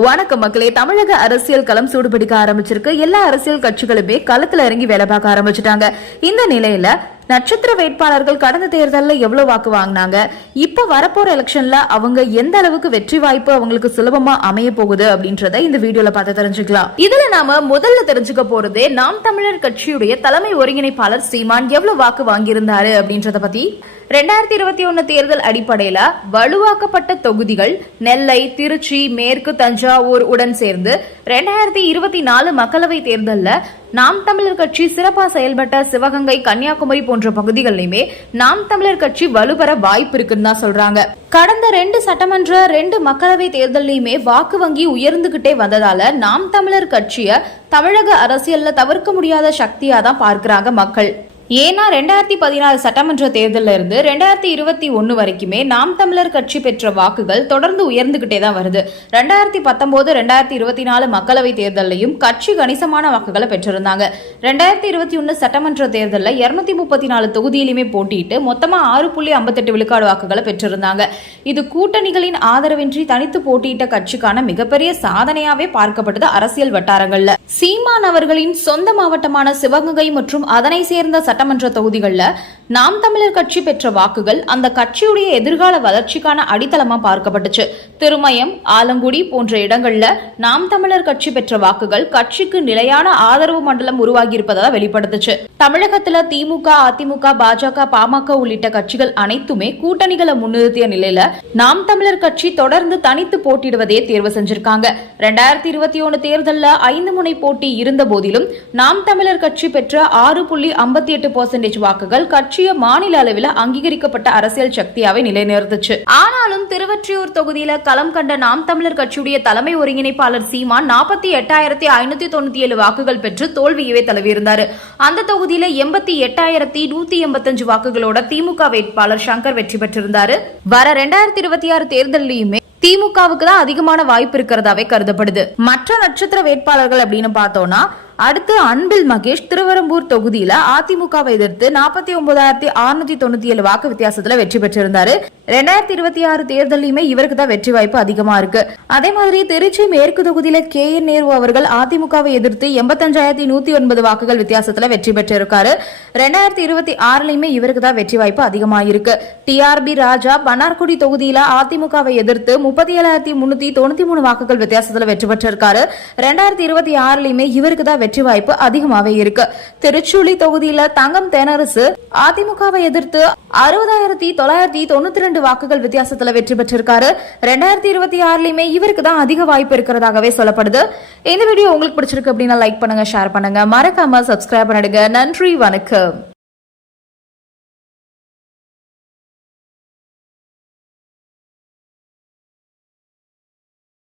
வணக்கம் மக்களே. தமிழக அரசியல் களம் சூடுபிடிக்க ஆரம்பிச்சிருக்கு. எல்லா அரசியல் கட்சிகளுமே களத்துல இறங்கி வேலை பார்க்க ஆரம்பிச்சிட்டாங்க. இந்த நிலையில நட்சத்திர வேட்பாளர்கள் கடந்த தேர்தலில் எவ்வளவு வாக்கு வாங்கினாங்க? இப்போ வரப்போற எலெக்ஷன்ல அவங்க எந்த அளவுக்கு வெற்றி வாய்ப்பு அவங்களுக்கு சுலபமா அமைய போகுது அப்படின்றத இந்த வீடியோல பார்த்து தெரிஞ்சுக்கலாம். இதுல நாம முதல்ல தெரிஞ்சுக்க போறதே நாம் தமிழர் கட்சியுடைய தலைமை ஒருங்கிணைப்பாளர் சீமான் எவ்வளவு வாக்கு வாங்கியிருந்தாரு அப்படின்றத பத்தி. ரெண்டாயிரத்தி இருபத்தி ஒன்னு தேர்தல் அடிப்படையில வலுவாக்கப்பட்ட தொகுதிகள் நெல்லை திருச்சி மேற்கு தஞ்சாவூர் உடன் சேர்ந்து ரெண்டாயிரத்தி இருபத்தி நாலு மக்களவை தேர்தலில் நாம் தமிழர் கட்சி சிறப்பாக செயல்பட்ட சிவகங்கை கன்னியாகுமரி போன்ற பகுதிகளிலுமே நாம் தமிழர் கட்சி வலுப்பெற வாய்ப்பு இருக்குன்னு தான் சொல்றாங்க. கடந்த ரெண்டு சட்டமன்ற ரெண்டு மக்களவை தேர்தலையுமே வாக்கு வங்கி உயர்ந்துகிட்டே வந்ததால நாம் தமிழர் கட்சிய தமிழக அரசியல்ல தவிர்க்க முடியாத சக்தியா தான் பார்க்கிறாங்க மக்கள். ஏன்னா ரெண்டாயிரத்தி பதினாறு சட்டமன்ற தேர்தலில் இருந்து ரெண்டாயிரத்தி இருபத்தி ஒன்று வரைக்குமே நாம் தமிழர் கட்சி பெற்ற வாக்குகள் தொடர்ந்து உயர்ந்துகிட்டே தான் வருது. ரெண்டாயிரத்தி பத்தொன்பது ரெண்டாயிரத்தி இருபத்தி நாலு மக்களவை தேர்தலையும் கட்சி கணிசமான வாக்குகளை பெற்றிருந்தாங்க. ரெண்டாயிரத்தி இருபத்தி ஒன்று சட்டமன்ற தேர்தலில் இருநூத்தி முப்பத்தி நாலு தொகுதியிலுமே போட்டியிட்டு மொத்தமாக ஆறு புள்ளி ஐம்பத்தெட்டு விழுக்காடு வாக்குகளை பெற்றிருந்தாங்க. இது கூட்டணிகளின் ஆதரவின்றி தனித்து போட்டியிட்ட கட்சிக்கான மிகப்பெரிய சாதனையாவே பார்க்கப்பட்டது அரசியல் வட்டாரங்கள்ல. சீமான் அவர்களின் சொந்த மாவட்டமான சிவகங்கை மற்றும் அதனை சேர்ந்த சட்ட சட்டமன்ற தொகுதிகளில் நாம் தமிழர் கட்சி பெற்ற வாக்குகள் அந்த கட்சியுடைய எதிர்கால வளர்ச்சிக்கான அடித்தளமா பார்க்கப்பட்டுச்சு. திருமயம் ஆலங்குடி போன்ற இடங்கள்ல நாம் தமிழர் கட்சி பெற்ற வாக்குகள் கட்சிக்கு நிலையான ஆதரவு மண்டலம் உருவாகி இருப்பதா வெளிப்படுத்துச்சு. தமிழகத்துல திமுக அதிமுக பாஜக பாமக உள்ளிட்ட கட்சிகள் அனைத்துமே கூட்டணிகளை முன்னிறுத்திய நிலையில நாம் தமிழர் கட்சி தொடர்ந்து தனித்து போட்டியிடுவதே தேர்வு செஞ்சிருக்காங்க. ரெண்டாயிரத்தி இருபத்தி ஒன்னு தேர்தலில் ஐந்து முனை போட்டி இருந்த போதிலும் நாம் தமிழர் கட்சி பெற்ற ஆறு புள்ளி ஐம்பத்தி எட்டு பர்சன்டேஜ் வாக்குகள் கட்சியை மாநில அளவில் அங்கீகரிக்கப்பட்ட அரசியல் சக்தியாவே நிலைநிறுத்துச்சு. ஆனாலும் திருவற்றியூர் தொகுதியில களம் கண்ட நாம் தமிழர் கட்சியுடைய தலைமை ஒருங்கிணைப்பாளர் சீமான் நாற்பத்தி எட்டாயிரத்தி ஐநூத்தி தொண்ணூத்தி ஏழு வாக்குகள் பெற்று தோல்வியவே தழுவியிருந்தாரு. அந்த தொகுதியில எண்பத்தி எட்டாயிரத்தி நூத்தி எண்பத்தஞ்சு வாக்குகளோட திமுக வேட்பாளர் சங்கர் வெற்றி பெற்றிருந்தாரு. வர ரெண்டாயிரத்தி இருபத்தி ஆறு தேர்தலையுமே திமுகவுக்கு தான் அதிகமான வாய்ப்பு இருக்கிறதாவே கருதப்படுது. மற்ற நட்சத்திர வேட்பாளர்கள் அப்படின்னு பார்த்தோம்னா அடுத்து அன்பில் மகேஷ் திருவரம்பூர் தொகுதியில அதிமுகவை எதிர்த்து நாற்பத்தி ஒன்பதாயிரத்தி அறுநூத்தி தொண்ணூத்தி ஏழு வாக்கு வித்தியாசத்துல வெற்றி பெற்றிருந்தாரு. ரெண்டாயிரத்தி இருபத்தி ஆறு தேர்தலையுமே இவருக்கு தான் வெற்றி வாய்ப்பு அதிகமா இருக்கு. அதே மாதிரி திருச்சி மேற்கு தொகுதியில கே என் நேரு அவர்கள் அதிமுகவை எதிர்த்து எண்பத்தஞ்சாயிரத்தி நூத்தி ஒன்பது வாக்குகள் வித்தியாசத்துல வெற்றி பெற்றிருக்காரு. ரெண்டாயிரத்தி இருபத்தி ஆறுலயுமே இவருக்கு தான் வெற்றி வாய்ப்பு அதிகமா இருக்கு டிஆர்பி ராஜா பனார்குடி தொகுதியில அதிமுகவை எதிர்த்து முப்பத்தி ஏழாயிரத்தி முன்னூத்தி தொண்ணூத்தி மூணு வாக்குகள் வித்தியாசத்துல வெற்றி பெற்றிருக்காரு. ரெண்டாயிரத்தி இருபத்தி ஆறுலயுமே இவருக்கு தான் வெற்றி வாய்ப்பு அதிகமாவே இருக்கு. திருச்சுழி தொகுதியில தங்கம் தெனரசு அதிமுகவை எதிர்த்து அறுபதாயிரத்தி தொள்ளாயிரத்தி தொண்ணூத்தி ரெண்டு வாக்குகள் வித்தியாசத்துல வெற்றி பெற்றிருக்காரு. ரெண்டாயிரத்தி இருபத்தி ஆறுலயுமே இவருக்கு தான் அதிக வாய்ப்பு இருக்கிறதாகவே சொல்லப்படுது. இந்த வீடியோ உங்களுக்கு பிடிச்சிருக்கு அப்படின்னா லைக் பண்ணுங்க ஷேர் பண்ணுங்க. மறக்காம சப்ஸ்கிரைப் பண்ணிடுங்க. நன்றி வணக்கம்.